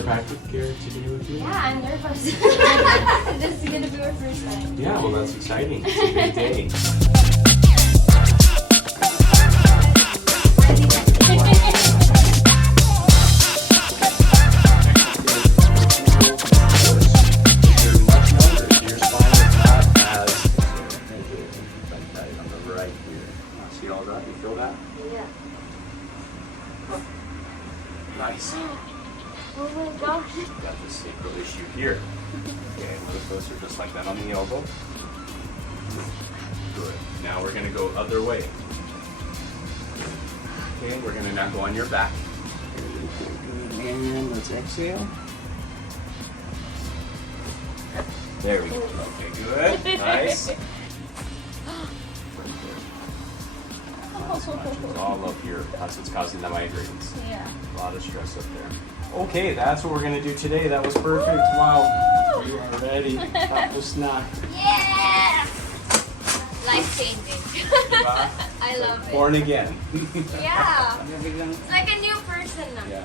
chiropractic care today with you? Yeah, I'm nervous. This is gonna be our first time. Yeah, well that's exciting. It's a big day. See all that? You feel that? Yeah. Nice. Oh my gosh. Got this sacral issue here. Okay, a little closer, just like that on the elbow. Good. Now we're gonna go other way. Okay, we're gonna now go on your back. And let's exhale. There we go. Okay, good. Nice. It's all up here. That's what's causing the migraines. Yeah. A lot of stress up there. Okay, that's what we're gonna do today. That was perfect. Wow. You are ready. Tapos na. Yeah! Life changing. Diba? I love it. Born again. Yeah. It's like a new person now. Yeah.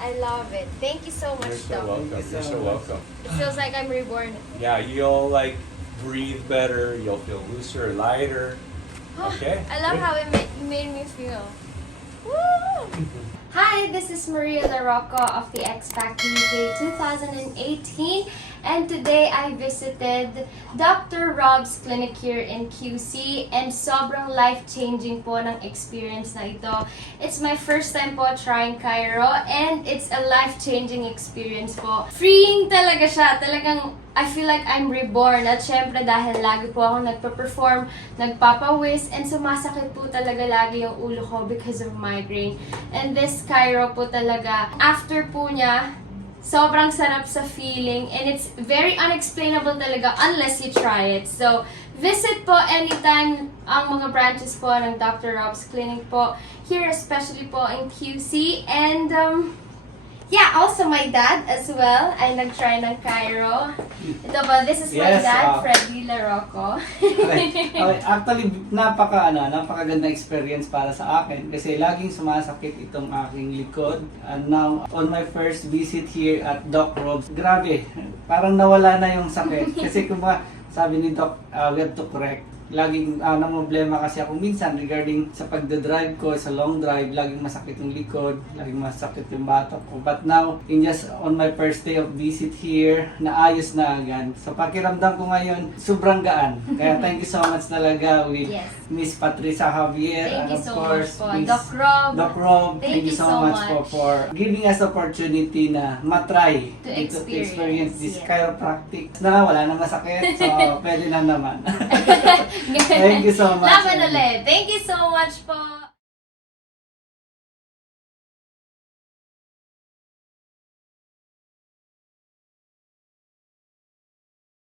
I love it. Thank you so much, You're so Doc. welcome. You're so welcome. It feels like I'm reborn. Yeah, you'll like breathe better. You'll feel looser, lighter. Okay. I love how it made me feel. Woo! Hi, this is Maria Laroco of the X Factor UK 2018, and today I visited Dr. Rob's clinic here in QC, and sobrang life-changing po ng experience na ito. It's my first time po trying Chiro, and it's a life-changing experience po. Freeing talaga siya. Talagang I feel like I'm reborn. At syempre dahil lagi po ako nagpa-perform, nagpapawis, and sumasakit po talaga lagi yung ulo ko because of migraine. And this Chiro po talaga, after po niya, sobrang sarap sa feeling, and it's very unexplainable talaga unless you try it. So, visit po anytime ang mga branches po ng Dr. Rob's clinic po, here especially po in QC. And yeah, also my dad as well ay nag-try ng Chiro. Ito ba, this is my dad, Freddy Laroco. Okay. Actually, napakaganda experience para sa akin kasi laging sumasakit itong aking likod. And now, on my first visit here at Doc Rob's, grabe, parang nawala na yung sakit. Kasi kung sabi ni Doc, we have to correct. Laging problema kasi ako minsan regarding sa pagdadrive ko, sa long drive, laging masakit yung likod, laging masakit yung batok ko. But now, in just on my first day of visit here, naayos na agad. So pakiramdam ko ngayon, sobrang gaan. Kaya thank you so much talaga with Miss Patricia Javier. Thank you and of so course, much po. Doc Rob. Doc Rob, thank you so much po for giving us opportunity na matry to experience this chiropractic. Na wala na masakit, so pwede na naman. Thank you so much. Laban ulit. Thank you so much po.